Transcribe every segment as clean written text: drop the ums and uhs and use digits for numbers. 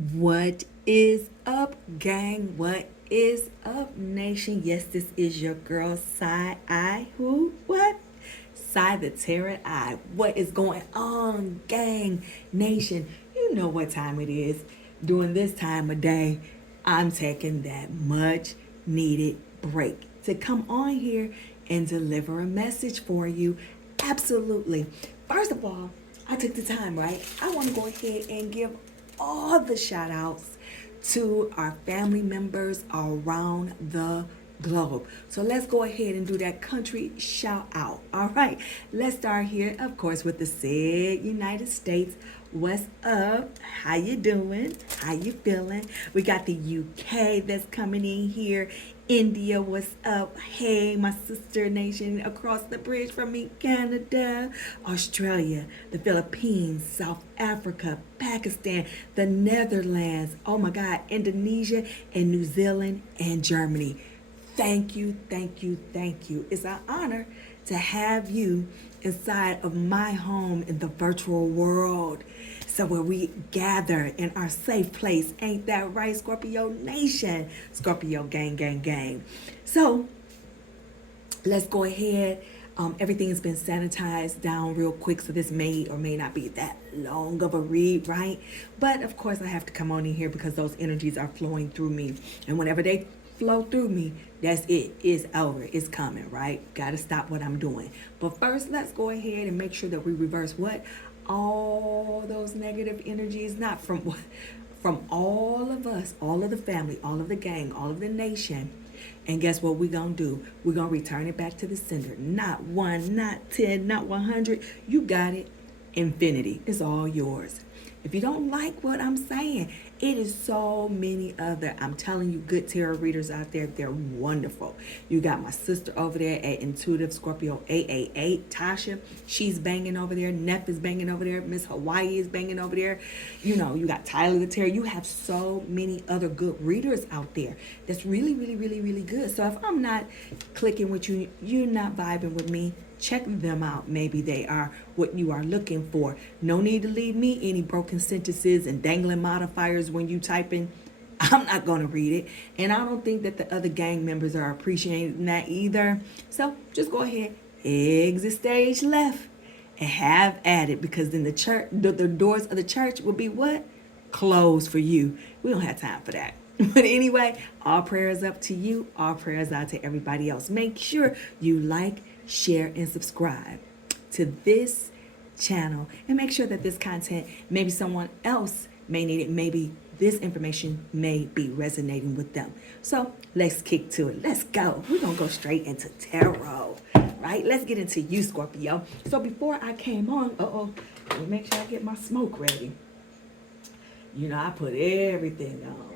What is up, gang? What is up, nation? Yes, this is your girl, Side Eye. Who? What? Side the Terror Eye. What is going on, gang? Nation, you know what time it is. During this time of day, I'm taking that much needed break to come on here and deliver a message for you. Absolutely. First of all, I took the time, right? I want to go ahead and give all the shout outs to our family members around the globe. So let's go ahead and do that country shout out. All right, let's start here, of course, with the said United States. What's up? How you doing? How you feeling? We got the UK that's coming in here. India, what's up? Hey, my sister nation across the bridge from me, Canada, Australia, the Philippines, South Africa, Pakistan, the Netherlands, oh my God, Indonesia, and New Zealand and Germany. Thank you, thank you, thank you. It's an honor to have you inside of my home in the virtual world. So where we gather in our safe place, ain't that right, Scorpio Nation? Scorpio gang, gang, gang. So let's go ahead. Everything has been sanitized down real quick, so this may or may not be that long of a read, right? But of course, I have to come on in here because those energies are flowing through me. And whenever they flow through me, that's it. It's over. It's coming, right? Got to stop what I'm doing. But first, let's go ahead and make sure that we reverse what? All those negative energies, not from all of us, all of the family, all of the gang, all of the nation. And guess what we're going to do? We're going to return it back to the sender. Not 1, not 10, not 100. You got it. Infinity. It's all yours. If you don't like what I'm saying, it is so many other, I'm telling you, good tarot readers out there. They're wonderful. You got my sister over there at Intuitive Scorpio 888, Tasha. She's banging over there. Neff is banging over there. Miss Hawaii is banging over there. You know, you got Tyler the Tarot. You have so many other good readers out there. That's really, really, really, really good. So if I'm not clicking with you, you're not vibing with me, check them out. Maybe they are what you are looking for. No need to leave me any broken sentences and dangling modifiers when you type in. I'm not going to read it. And I don't think that the other gang members are appreciating that either. So just go ahead, exit stage left, and have at it, because then the church, the doors of the church will be what? Closed for you. We don't have time for that. But anyway, all prayers up to you. All prayers out to everybody else. Make sure you like, share, and subscribe to this channel, and make sure that this content, maybe someone else may need it, maybe this information may be resonating with them. So let's kick to it. Let's go. We're gonna go straight into tarot, right? Let's get into you, Scorpio. So before I came on, let me make sure I get my smoke ready. You know, I put everything on.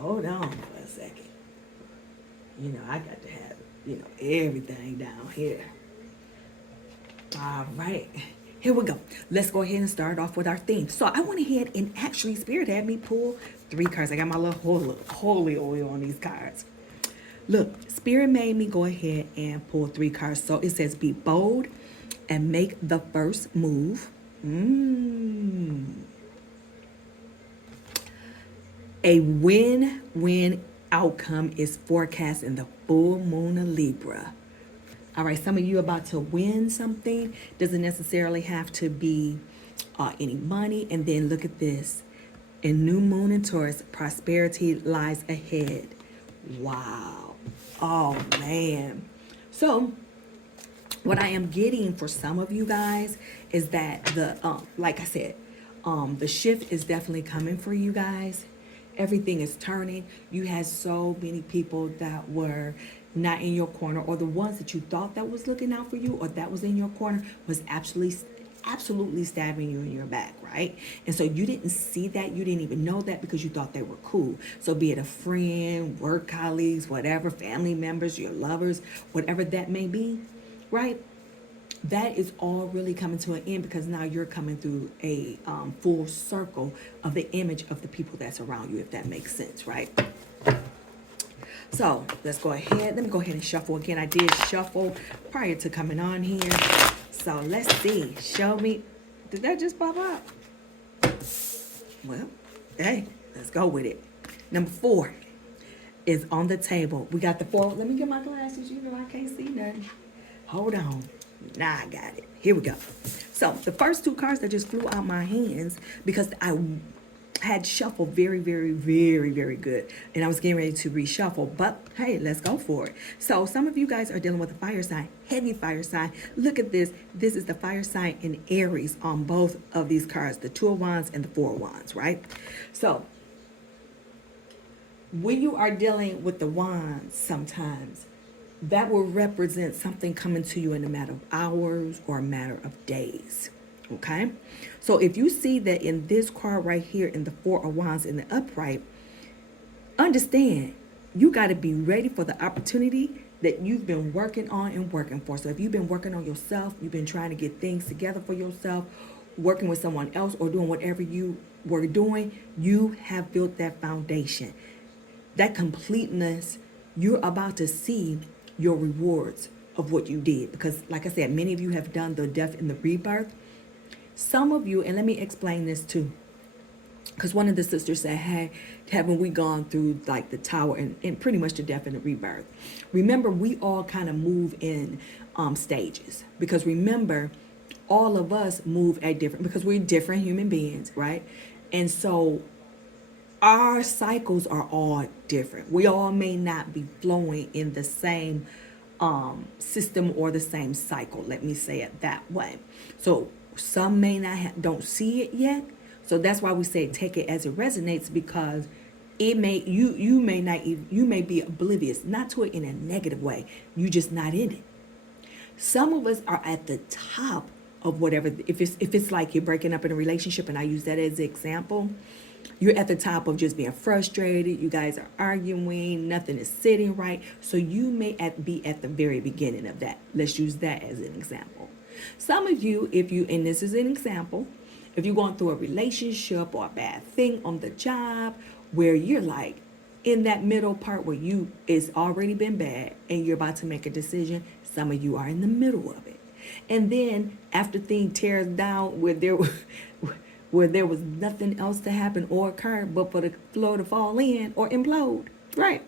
Hold on for a second. You know, I got to have, everything down here. All right, here we go. Let's go ahead and start off with our theme. So I went ahead and actually, Spirit had me pull 3 cards. I got my little holy oil on these cards. Look, Spirit made me go ahead and pull 3 cards. So it says, be bold and make the first move. A win-win outcome is forecast in the full moon of Libra. All right, some of you about to win something. Doesn't necessarily have to be any money. And then look at this. In new moon in Taurus, prosperity lies ahead. Wow. Oh, man. So what I am getting for some of you guys is that like I said, the shift is definitely coming for you guys. Everything is turning. You had so many people that were not in your corner, or the ones that you thought that was looking out for you or that was in your corner was absolutely stabbing you in your back, right? And so you didn't see that. You didn't even know that because you thought they were cool. So be it a friend, work colleagues, whatever, family members, your lovers, whatever that may be, right? That is all really coming to an end, because now you're coming through a full circle of the image of the people that's around you, if that makes sense, right? So let's go ahead. Let me go ahead and shuffle again. I did shuffle prior to coming on here. So let's see. Show me. Did that just pop up? Well, Hey, let's go with it. Number 4 is on the table. We got the 4. Let me get my glasses. You know I can't see nothing. Hold on. Now I got it. Here we go. So the first 2 cards that just flew out my hands because I had shuffled very, very, very, very good. And I was getting ready to reshuffle. But hey, let's go for it. So some of you guys are dealing with a fire sign, heavy fire sign. Look at this. This is the fire sign in Aries on both of these cards, the 2 of Wands and the 4 of Wands, right? So when you are dealing with the wands, sometimes that will represent something coming to you in a matter of hours or a matter of days. Okay? So if you see that in this card right here in the 4 of Wands in the upright, understand you got to be ready for the opportunity that you've been working on and working for. So if you've been working on yourself, you've been trying to get things together for yourself, working with someone else or doing whatever you were doing, you have built that foundation. That completeness, you're about to see your rewards of what you did. Because like I said, many of you have done the death and the rebirth. Some of you, and let me explain this too. Because one of the sisters said, hey, haven't we gone through like the tower and pretty much the death and the rebirth? Remember, we all kind of move in stages. Because remember, all of us move at different, because we're different human beings, right? And so our cycles are all different. We all may not be flowing in the same system or the same cycle. Let me say it that way. So some may not don't see it yet. So that's why we say take it as it resonates, because it may you may not even, you may be oblivious, not to it in a negative way. You just not in it. Some of us are at the top of whatever. If it's like you're breaking up in a relationship, and I use that as an example. You're at the top of just being frustrated. You guys are arguing. Nothing is sitting right. So you may be at the very beginning of that. Let's use that as an example. Some of you, and this is an example, if you're going through a relationship or a bad thing on the job where you're like in that middle part where it's already been bad and you're about to make a decision, some of you are in the middle of it. And then after things tears down where there was nothing else to happen or occur but for the floor to fall in or implode, right?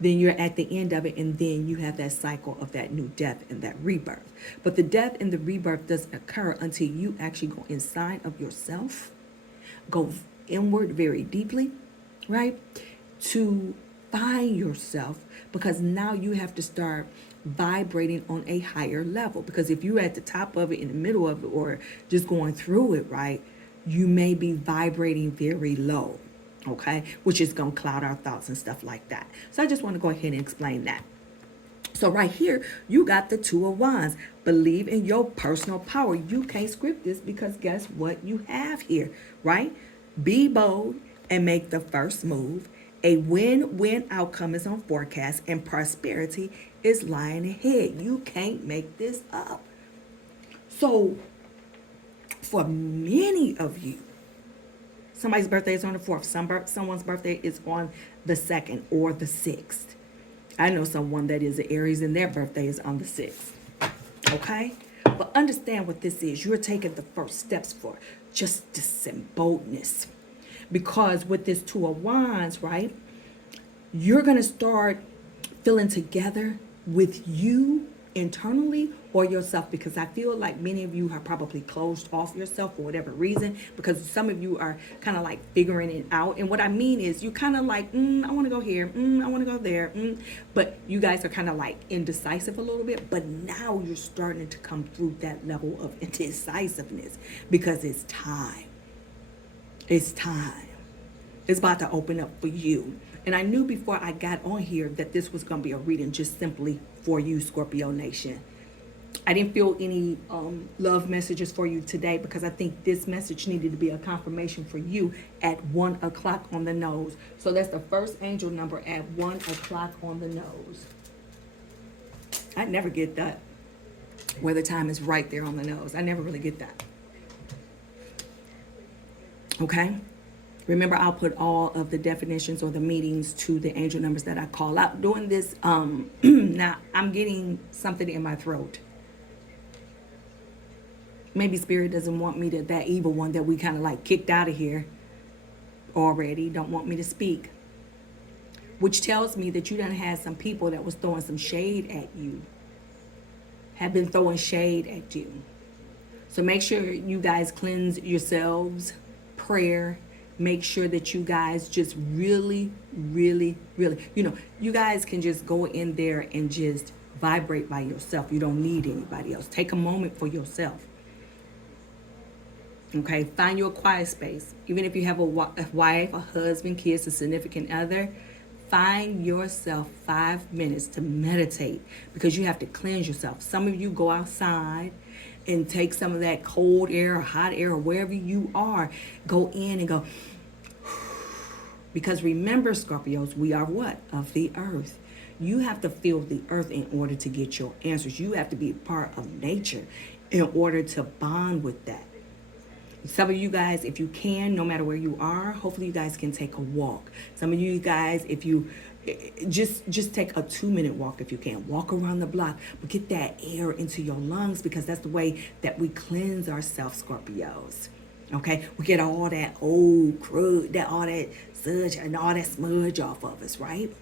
Then you're at the end of it, and then you have that cycle of that new death and that rebirth. But the death and the rebirth doesn't occur until you actually go inside of yourself, go inward very deeply, right? To find yourself, because now you have to start vibrating on a higher level. Because if you're at the top of it, in the middle of it, or just going through it, right, you may be vibrating very low, okay? Which is going to cloud our thoughts and stuff like that. So I just want to go ahead and explain that. So right here, you got the 2 of Wands. Believe in your personal power. You can't script this, because guess what you have here, right? Be bold and make the first move. A win-win outcome is on forecast, and prosperity is lying ahead. You can't make this up. So for many of you, somebody's birthday is on the 4th. Someone's birthday is on the 2nd or the 6th. I know someone that is an Aries and their birthday is on the 6th. Okay? But understand what this is. You're taking the first steps for justice and boldness. Because with this 2 of Wands, right, you're going to start feeling together with you internally or yourself, because I feel like many of you are probably closed off yourself for whatever reason, because some of you are kind of like figuring it out. And what I mean is you kind of like, I want to go here, I want to go there, but you guys are kind of like indecisive a little bit. But now you're starting to come through that level of indecisiveness, because it's time. It's time. It's about to open up for you. And I knew before I got on here that this was going to be a reading just simply for you, Scorpio Nation. I didn't feel any love messages for you today, because I think this message needed to be a confirmation for you at 1 o'clock on the nose. So that's the first angel number at 1 o'clock on the nose. I never get that, where the time is right there on the nose. I never really get that. Okay? Remember, I'll put all of the definitions or the meanings to the angel numbers that I call out. Doing this, now I'm getting something in my throat. Maybe Spirit doesn't want me to, that evil one that we kind of like kicked out of here. already, don't want me to speak, which tells me that you done had some people that was throwing some shade at you, have been throwing shade at you. So make sure you guys cleanse yourselves, prayer. Make sure that you guys just really, really, really, you guys can just go in there and just vibrate by yourself. You don't need anybody else. Take a moment for yourself. Okay, find your quiet space. Even if you have a wife, a husband, kids, a significant other, find yourself 5 minutes to meditate, because you have to cleanse yourself. Some of you go outside and take some of that cold air or hot air or wherever you are. Go in and go. Because remember, Scorpios, we are what? Of the earth. You have to feel the earth in order to get your answers. You have to be a part of nature in order to bond with that. Some of you guys, if you can, no matter where you are, hopefully you guys can take a walk. Some of you guys, if you just take a 2-minute walk if you can. Walk around the block, but get that air into your lungs, because that's the way that we cleanse ourselves, Scorpios. Okay, we get all that old crud, all that sludge and all that smudge off of us, right?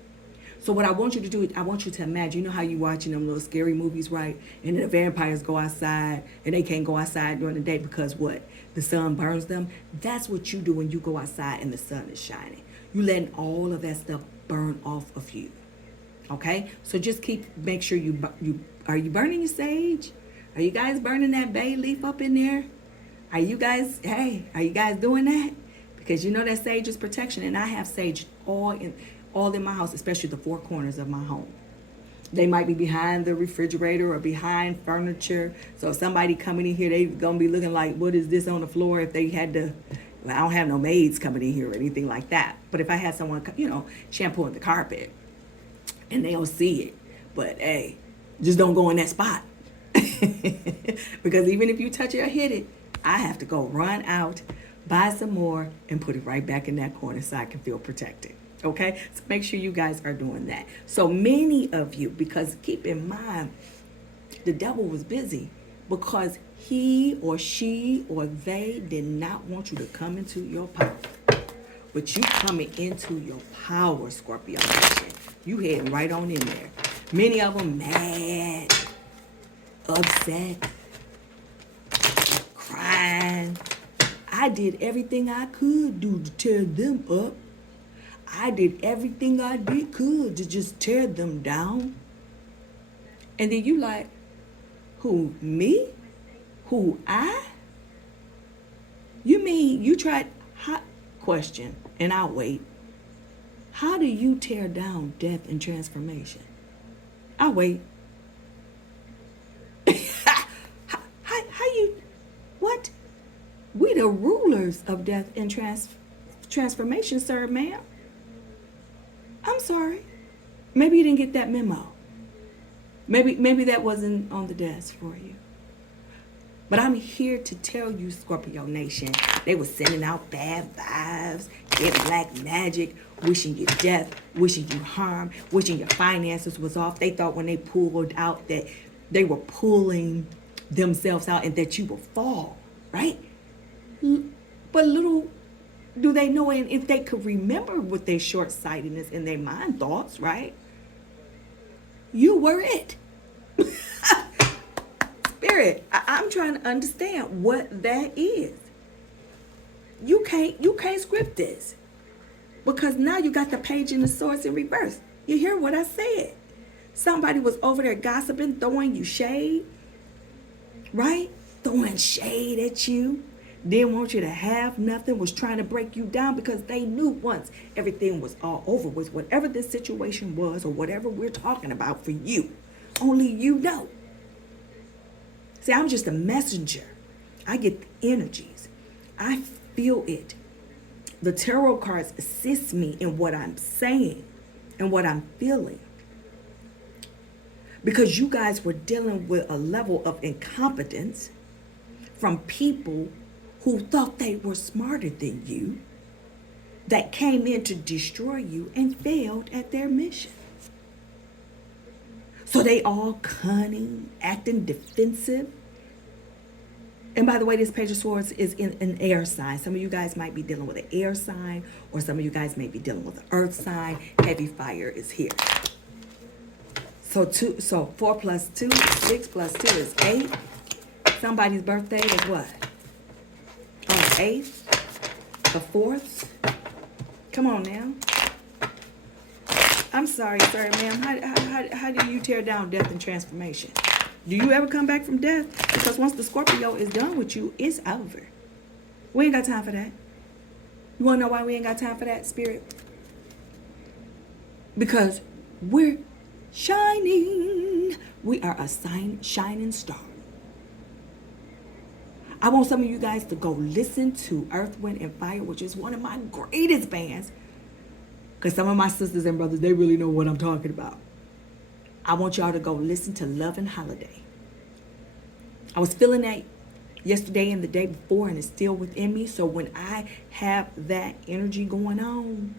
So what I want you to do, I want you to imagine, you know how you watching them little scary movies, right? And the vampires go outside and they can't go outside during the day because what? The sun burns them. That's what you do when you go outside and the sun is shining. You letting all of that stuff burn off of you. Okay? So just make sure are you burning your sage? Are you guys burning that bay leaf up in there? Are you guys doing that? Because you know that sage is protection, and I have sage all in my house, especially the 4 corners of my home. They might be behind the refrigerator or behind furniture. So if somebody coming in here, they gonna be looking like, what is this on the floor? If they had to, well, I don't have no maids coming in here or anything like that. But if I had someone, shampooing the carpet, and they'll see it, but hey, just don't go in that spot. Because even if you touch it or hit it, I have to go run out, buy some more, and put it right back in that corner so I can feel protected. Okay, so make sure you guys are doing that. So many of you, because keep in mind, the devil was busy because he or she or they did not want you to come into your power. But you coming into your power, Scorpio Nation. You heading right on in there. Many of them mad, upset, crying. I did everything I could do to tear them up. I did everything I could to just tear them down. And then you like, who, me? Who, I? You mean you tried, question, and I'll wait. How do you tear down death and transformation? I'll wait. how you, what? We the rulers of death and transformation, sir, ma'am. I'm sorry. Maybe you didn't get that memo. Maybe that wasn't on the desk for you. But I'm here to tell you, Scorpio Nation, they were sending out bad vibes, get black magic, wishing you death, wishing you harm, wishing your finances was off. They thought when they pulled out that they were pulling themselves out and that you would fall, right? But little do they know, and if they could remember with their short-sightedness and their mind thoughts, right? You were it. Spirit, I'm trying to understand what that is. You can't script this. Because now you got the page in the source in reverse. You hear what I said. Somebody was over there gossiping, throwing you shade, right? Throwing shade at you. Didn't want you to have nothing, was trying to break you down because they knew once everything was all over with whatever this situation was or whatever we're talking about for you. Only you know. See, I'm just a messenger. I get the energies. I feel it. The tarot cards assist me in what I'm saying and what I'm feeling. Because you guys were dealing with a level of incompetence from people who thought they were smarter than you, that came in to destroy you and failed at their mission. So they all cunning, acting defensive, And by the way, this Page of Swords is in an air sign. Some of you guys might be dealing with an air sign, or some of you guys may be dealing with an earth sign. Heavy fire is here. So 4 plus 2, 6 plus 2 is 8. Somebody's birthday is what? On the 8th, the 4th. Come on now. I'm sorry, sir, ma'am. How do you tear down death and transformation? Do you ever come back from death? Because once the Scorpio is done with you, it's over. We ain't got time for that. You want to know why we ain't got time for that, Spirit? Because we're shining. We are a shining star. I want some of you guys to go listen to Earth, Wind, and Fire, which is one of my greatest bands. Because some of my sisters and brothers, they really know what I'm talking about. I want y'all to go listen to Love and Holiday. I was feeling that yesterday and the day before, and it's still within me. So when I have that energy going on,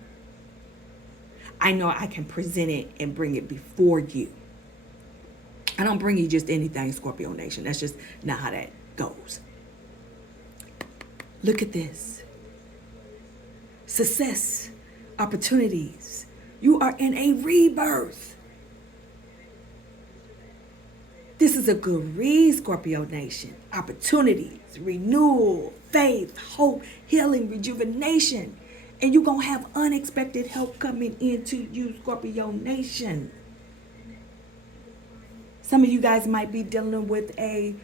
I know I can present it and bring it before you. I don't bring you just anything, Scorpio Nation. That's just not how that goes. Look at this. Success, opportunities. You are in a rebirth. This is a good read, Scorpio Nation. Opportunities, renewal, faith, hope, healing, rejuvenation. And you're going to have unexpected help coming into you, Scorpio Nation. Some of you guys might be dealing with a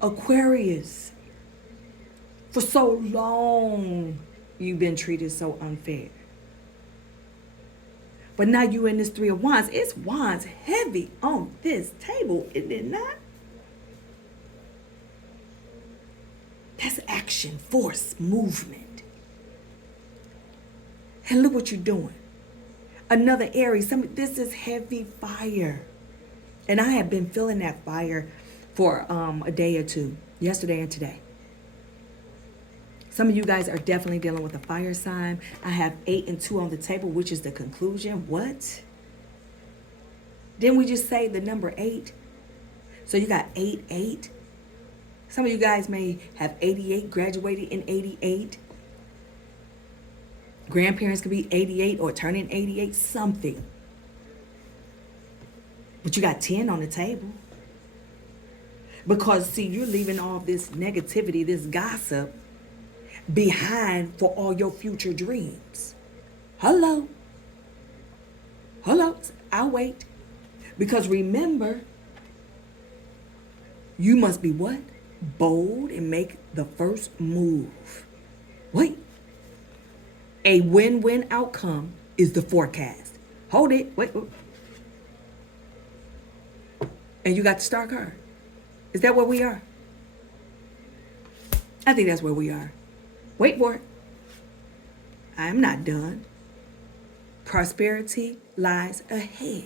Aquarius. For so long, you've been treated so unfair. But now you in this 3 of Wands. It's Wands heavy on this table, is it not? That's action, force, movement. And look what you're doing. Another Aries. This is heavy fire. And I have been feeling that fire for a day or two, yesterday and today. Some of you guys are definitely dealing with a fire sign. I have 8 and 2 on the table, which is the conclusion. What? Didn't we just say the number 8? So you got 8, 8. Some of you guys may have 88, graduated in 88. Grandparents could be 88 or turning 88, something. But you got 10 on the table. Because, see, you're leaving all this negativity, this gossip, behind for all your future dreams. Hello. I'll wait. Because remember, you must be what? Bold and make the first move. Wait. A win-win outcome is the forecast. Hold it. Wait. And you got the star card. Is that where we are? I think that's where we are. Wait for it. I am not done. Prosperity lies ahead.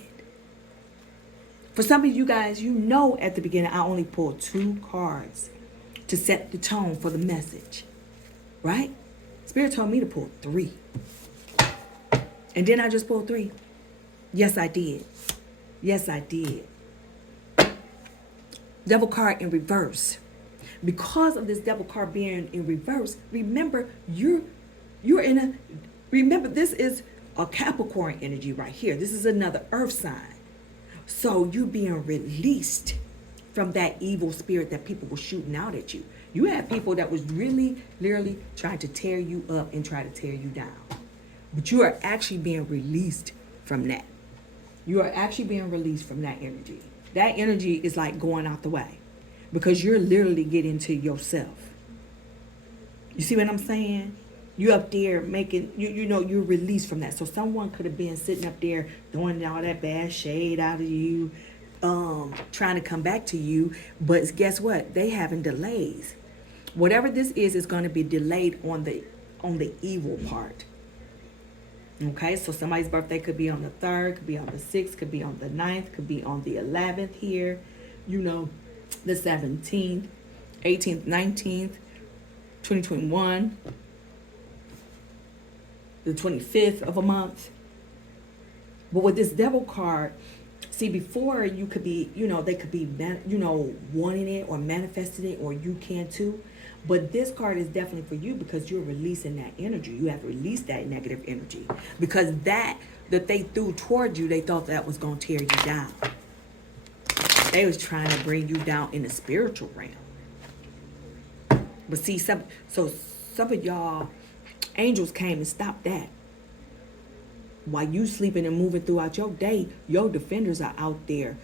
For some of you guys, you know at the beginning, I only pulled 2 cards to set the tone for the message. Right? Spirit told me to pull 3. And then I just pulled 3. Yes, I did. Yes, I did. Devil card in reverse. Because of this devil card being in reverse, remember, remember this is a Capricorn energy right here. This is another earth sign. So you're being released from that evil spirit that people were shooting out at you. You had people that was really, literally trying to tear you up and try to tear you down. But you are actually being released from that. You are actually being released from that energy. That energy is like going out the way. Because you're literally getting to yourself. You see what I'm saying? You up there making, you know, you're released from that. So someone could have been sitting up there throwing all that bad shade out of you, trying to come back to you. But guess what? They having delays. Whatever this is going to be delayed on the evil part. Okay, so somebody's birthday could be on the 3rd, could be on the 6th, could be on the 9th, could be on the 11th here. You know, the 17th, 18th, 19th, 2021, the 25th of a month. But with this devil card, See, before you could be, they could be, wanting it or manifesting it, or you can too. But this card is definitely for you because you're releasing that energy. You have released that negative energy because that they threw toward you, they thought that was going to tear you down. They was trying to bring you down in the spiritual realm. But see, some of y'all angels came and stopped that. While you sleeping and moving throughout your day, your defenders are out there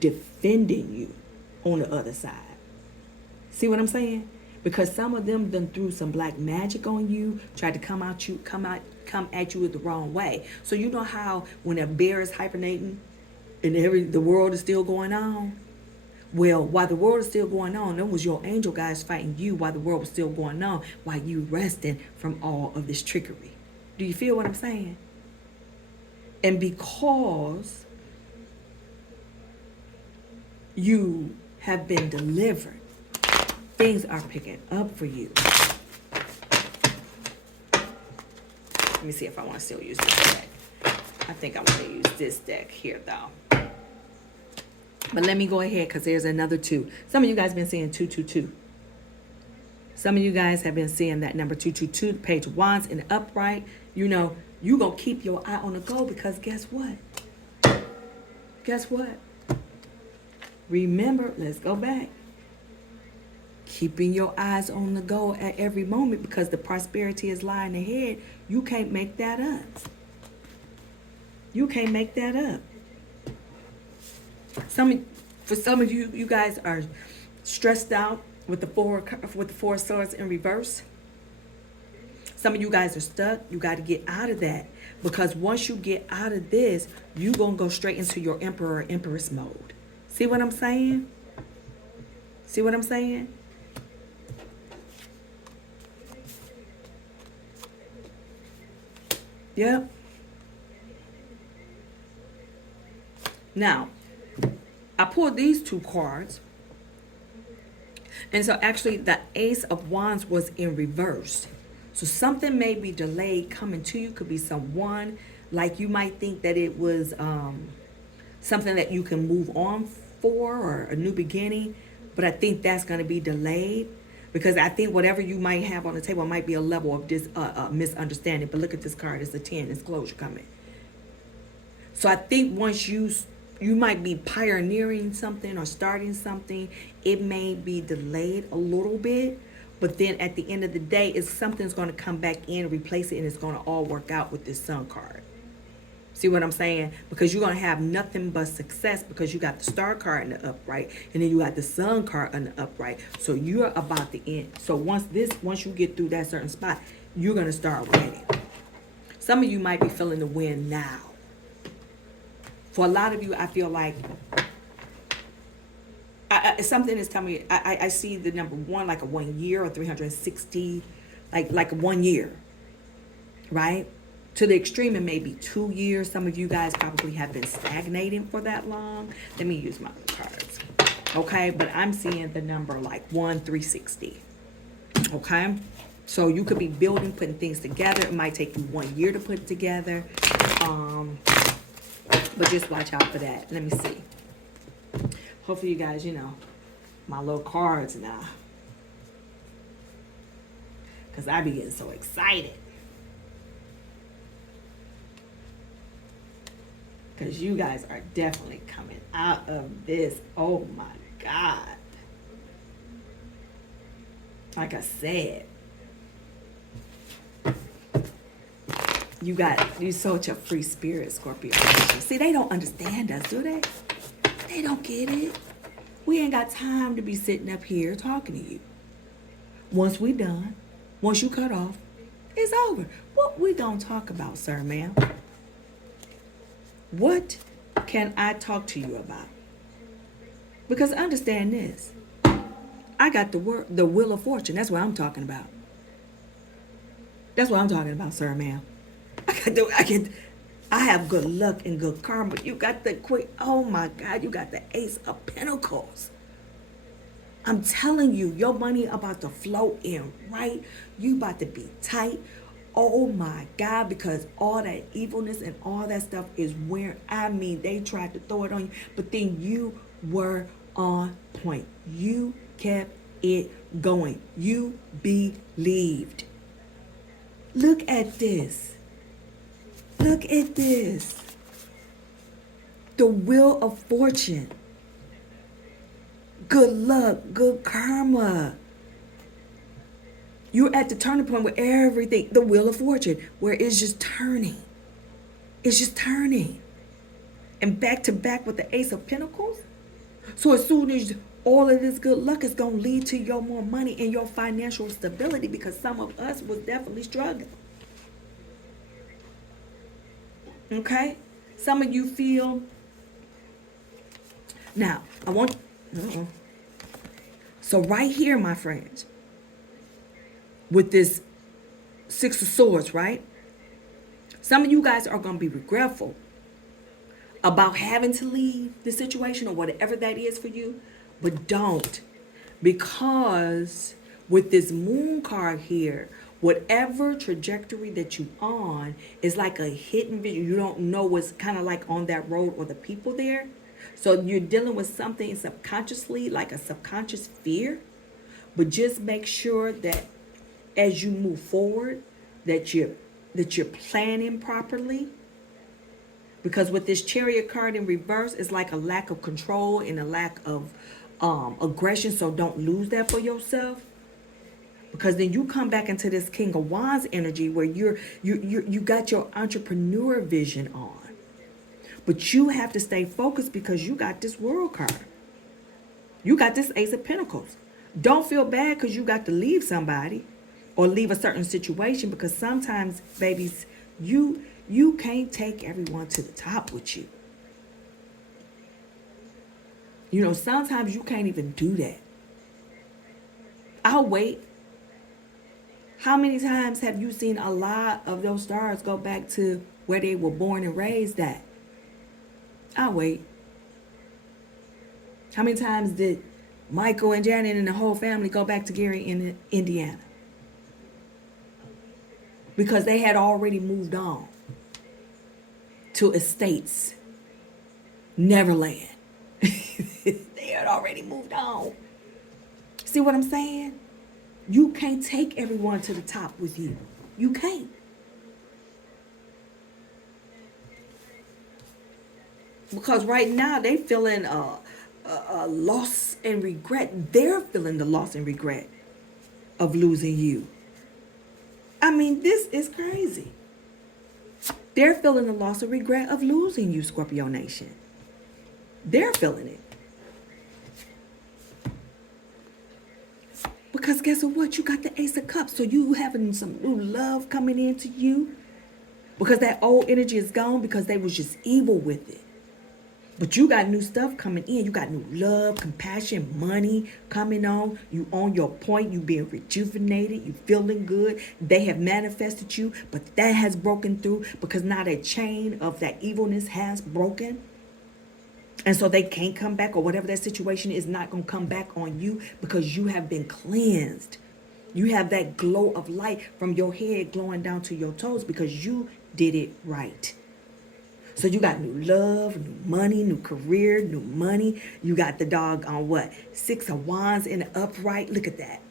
defending you on the other side. See what I'm saying? Because some of them done threw some black magic on you, tried to come at you the wrong way. So you know how when a bear is hibernating and the world is still going on? Well, while the world is still going on, that was your angel guys fighting you while the world was still going on, while you resting from all of this trickery. Do you feel what I'm saying? And because you have been delivered, things are picking up for you. Let me see if I want to still use this deck. I think I want to use this deck here, though. But let me go ahead because there's another 2. Some of you guys have been seeing 222. Some of you guys have been seeing that number 222, the Page of Wands in the upright. You know, you going to keep your eye on the goal because guess what? Guess what? Remember, let's go back. Keeping your eyes on the goal at every moment because the prosperity is lying ahead. You can't make that up. You can't make that up. For some of you, you guys are stressed out with the four swords in reverse. Some of you guys are stuck. You got to get out of that because once you get out of this, you're going to go straight into your emperor or empress mode. See what I'm saying? See what I'm saying? Yep. Now, I pulled these 2 cards. And so actually the Ace of Wands was in reverse. So something may be delayed coming to you. Could be someone, like you might think that it was something that you can move on for or a new beginning. But I think that's going to be delayed. Because I think whatever you might have on the table might be a level of misunderstanding. But look at this card. It's a 10. It's closure coming. So I think once you might be pioneering something or starting something, it may be delayed a little bit. But then at the end of the day, something's going to come back in, replace it, and it's going to all work out with this Sun card. See what I'm saying? Because you're going to have nothing but success because you got the Star card in the upright and then you got the Sun card in the upright. So you're about to end. So once you get through that certain spot, you're going to start winning. Some of you might be feeling the win now. For a lot of you, I feel like something is telling me, I see the number 1 like a 1 year or 360, like 1 year, right? To the extreme, it may be 2 years. Some of you guys probably have been stagnating for that long. Let me use my other cards. Okay, but I'm seeing the number like 360. Okay, so you could be building, putting things together. It might take you 1 year to put it together. But just watch out for that. Let me see. Hopefully you guys, my little cards now. Because I be getting so excited. Because you guys are definitely coming out of this. Oh my God. Like I said. You such a free spirit, Scorpio. See, they don't understand us, do they? They don't get it. We ain't got time to be sitting up here talking to you. Once we done, once you cut off, it's over. What we gonna talk about, sir, ma'am? What can I talk to you about? Because understand this. I got the wheel of fortune. That's what I'm talking about. That's what I'm talking about, sir, ma'am. I have good luck and good karma. You got the queen. Oh my God, you got the Ace of Pentacles. I'm telling you, your money about to flow in, right? You about to be tight. Oh my God, because all that evilness and all that stuff is where, I mean, they tried to throw it on you, but then you were on point. You kept it going. You believed. Look at this. Look at this. The wheel of fortune. Good luck, good karma. You're at the turning point where everything, the wheel of fortune, where it's just turning. It's just turning. And back to back with the Ace of Pentacles. So as soon as all of this good luck is going to lead to your more money and your financial stability, because some of us was definitely struggling. Okay? Some of you feel, now, I want, so right here, my friends, with this Six of Swords, right? Some of you guys are going to be regretful about having to leave the situation or whatever that is for you, but don't. Because with this moon card here, whatever trajectory that you on is like a hidden vision. You don't know what's kind of like on that road or the people there. So you're dealing with something subconsciously, like a subconscious fear. But just make sure that as you move forward, that you're planning properly. Because with this Chariot card in reverse, it's like a lack of control and a lack of aggression. So don't lose that for yourself. Because then you come back into this King of Wands energy where you got your entrepreneur vision on. But you have to stay focused because you got this World card. You got this Ace of Pentacles. Don't feel bad because you got to leave somebody or leave a certain situation, because sometimes, babies, you can't take everyone to the top with you. You know, sometimes you can't even do that. I'll wait. How many times have you seen a lot of those stars go back to where they were born and raised at? I'll wait. How many times did Michael and Janet and the whole family go back to Gary in Indiana? Because they had already moved on to estates, Neverland. They had already moved on. See what I'm saying? You can't take everyone to the top with you. You can't. Because right now they feeling a loss and regret. They're feeling the loss and regret of losing you. I mean, this is crazy. They're feeling the loss and regret of losing you, Scorpio Nation. They're feeling it. Because guess what? You got the Ace of Cups. So you having some new love coming into you. Because that old energy is gone because they was just evil with it. But you got new stuff coming in. You got new love, compassion, money coming on. You on your point. You being rejuvenated. You feeling good. They have manifested you. But that has broken through because now that chain of that evilness has broken. And so they can't come back, or whatever that situation is not going to come back on you because you have been cleansed. You have that glow of light from your head glowing down to your toes because you did it right. So you got new love, new money, new career, new money. You got the dog on what? Six of Wands in the upright. Look at that.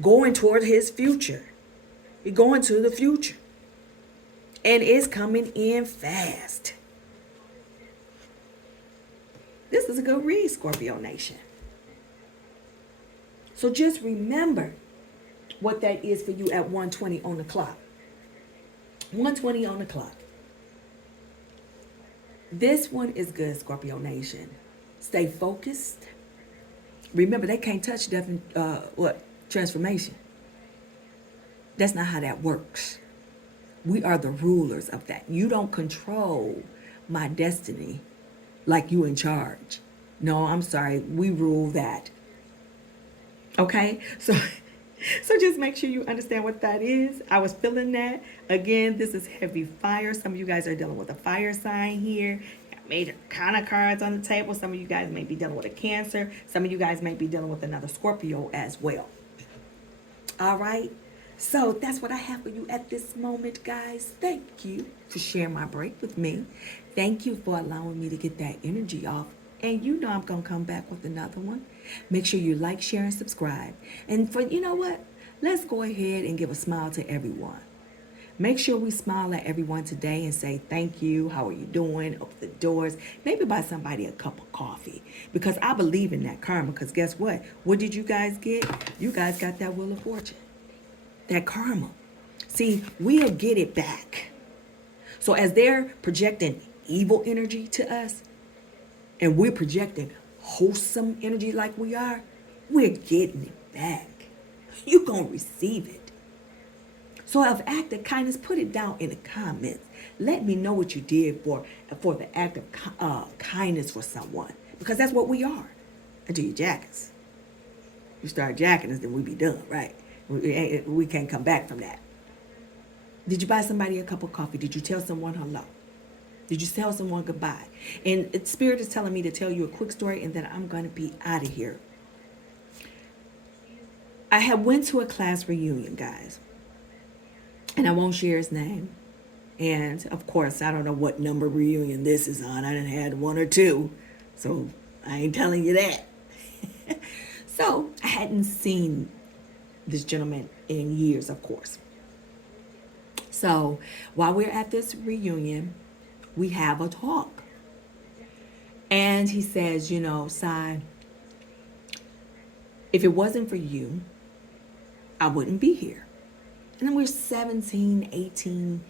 Going toward his future. You're going to the future. And it's coming in fast. This is a good read, Scorpio Nation. So just remember what that is for you at 1:20 on the clock. 1:20 on the clock. This one is good, Scorpio Nation. Stay focused. Remember, they can't touch transformation. That's not how that works. We are the rulers of that. You don't control my destiny like you in charge. No, I'm sorry. We rule that. Okay? So just make sure you understand what that is. I was feeling that. Again, this is heavy fire. Some of you guys are dealing with a fire sign here. Got major kind of cards on the table. Some of you guys may be dealing with a Cancer. Some of you guys may be dealing with another Scorpio as well. All right? So that's what I have for you at this moment, guys. Thank you for sharing my break with me. Thank you for allowing me to get that energy off. And you know I'm going to come back with another one. Make sure you like, share, and subscribe. And for, you know what? Let's go ahead and give a smile to everyone. Make sure we smile at everyone today and say thank you. How are you doing? Open the doors. Maybe buy somebody a cup of coffee. Because I believe in that karma. Because guess what? What did you guys get? You guys got that Wheel of Fortune. That karma. See, we'll get it back. So as they're projecting evil energy to us, and we're projecting wholesome energy like we are, we're getting it back. You're going to receive it. So if act of kindness, put it down in the comments. Let me know what you did for the act of kindness for someone. Because that's what we are. Until you jack us. You start jacking us, then we be done, right? We can't come back from that. Did you buy somebody a cup of coffee? Did you tell someone hello? Did you tell someone goodbye? And Spirit is telling me to tell you a quick story and then I'm going to be out of here. I had went to a class reunion, guys. And I won't share his name. And of course, I don't know what number reunion this is on. I done had one or two. So I ain't telling you that. So I hadn't seen this gentleman in years, of course. So while we're at this reunion, we have a talk. And he says, you know, Sai, if it wasn't for you, I wouldn't be here. And then we're 17, 18,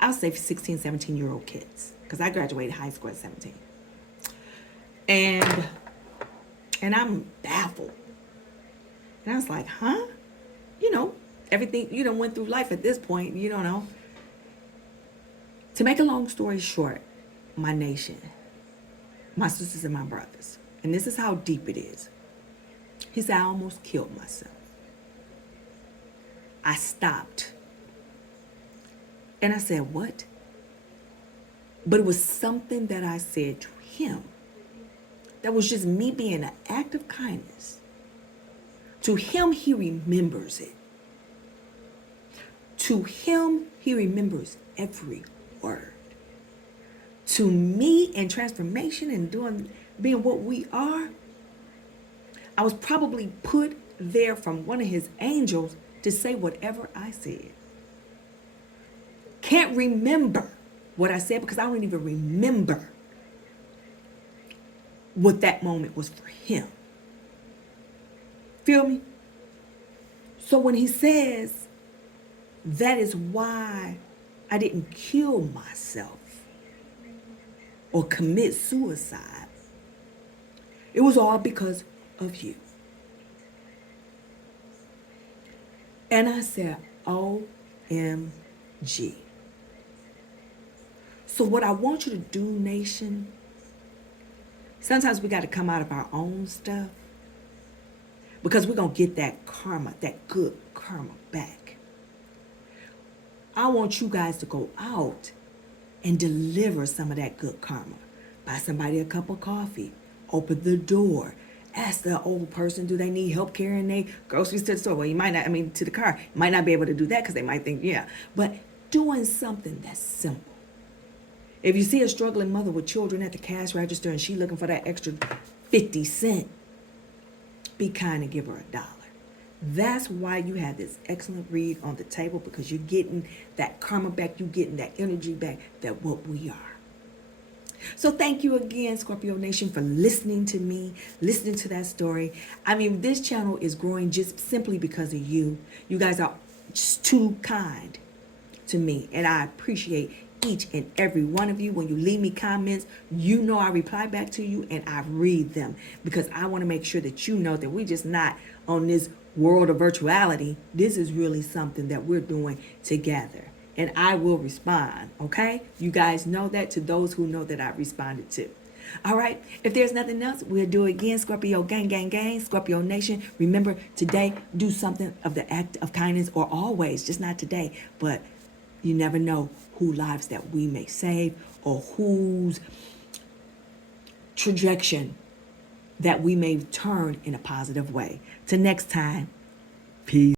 I'll say 16, 17-year-old kids. Because I graduated high school at 17. And I'm baffled. And I was like, huh? You know, everything, you done went through life at this point, you don't know. To make a long story short, my nation, my sisters and my brothers, and this is how deep it is. He said, I almost killed myself. I stopped. And I said, what? But it was something that I said to him. That was just me being an act of kindness. To him, he remembers it. To him, he remembers every word. To me, in transformation and being what we are, I was probably put there from one of his angels to say whatever I said. Can't remember what I said because I don't even remember what that moment was for him. Feel me? So when he says, that is why I didn't kill myself or commit suicide, it was all because of you. And I said, OMG. So what I want you to do, nation, sometimes we got to come out of our own stuff because we're going to get that karma, that good karma back. I want you guys to go out and deliver some of that good karma. Buy somebody a cup of coffee. Open the door. Ask the old person, do they need help carrying their groceries to the store? Well, you might not, to the car. You might not be able to do that because they might think, yeah. But doing something that's simple. If you see a struggling mother with children at the cash register and she looking for that extra 50 cents, be kind and give her $1. That's why you have this excellent read on the table, because you're getting that karma back, you're getting that energy back, that what we are. So thank you again, Scorpio Nation, for listening to me, listening to that story. This channel is growing just simply because of you. You guys are just too kind to me, and I appreciate each and every one of you. When you leave me comments, you know I reply back to you and I read them, because I want to make sure that you know that we're just not on this world of virtuality. This is really something that we're doing together, and I will respond. Okay, you guys know that, to those who know that I responded to. All right, if there's nothing else, we'll do it again. Scorpio gang, gang, gang, Scorpio Nation. Remember, today, do something of the act of kindness, or always, just not today, but you never know whose lives that we may save, or whose trajectory that we may turn in a positive way. Till next time, peace.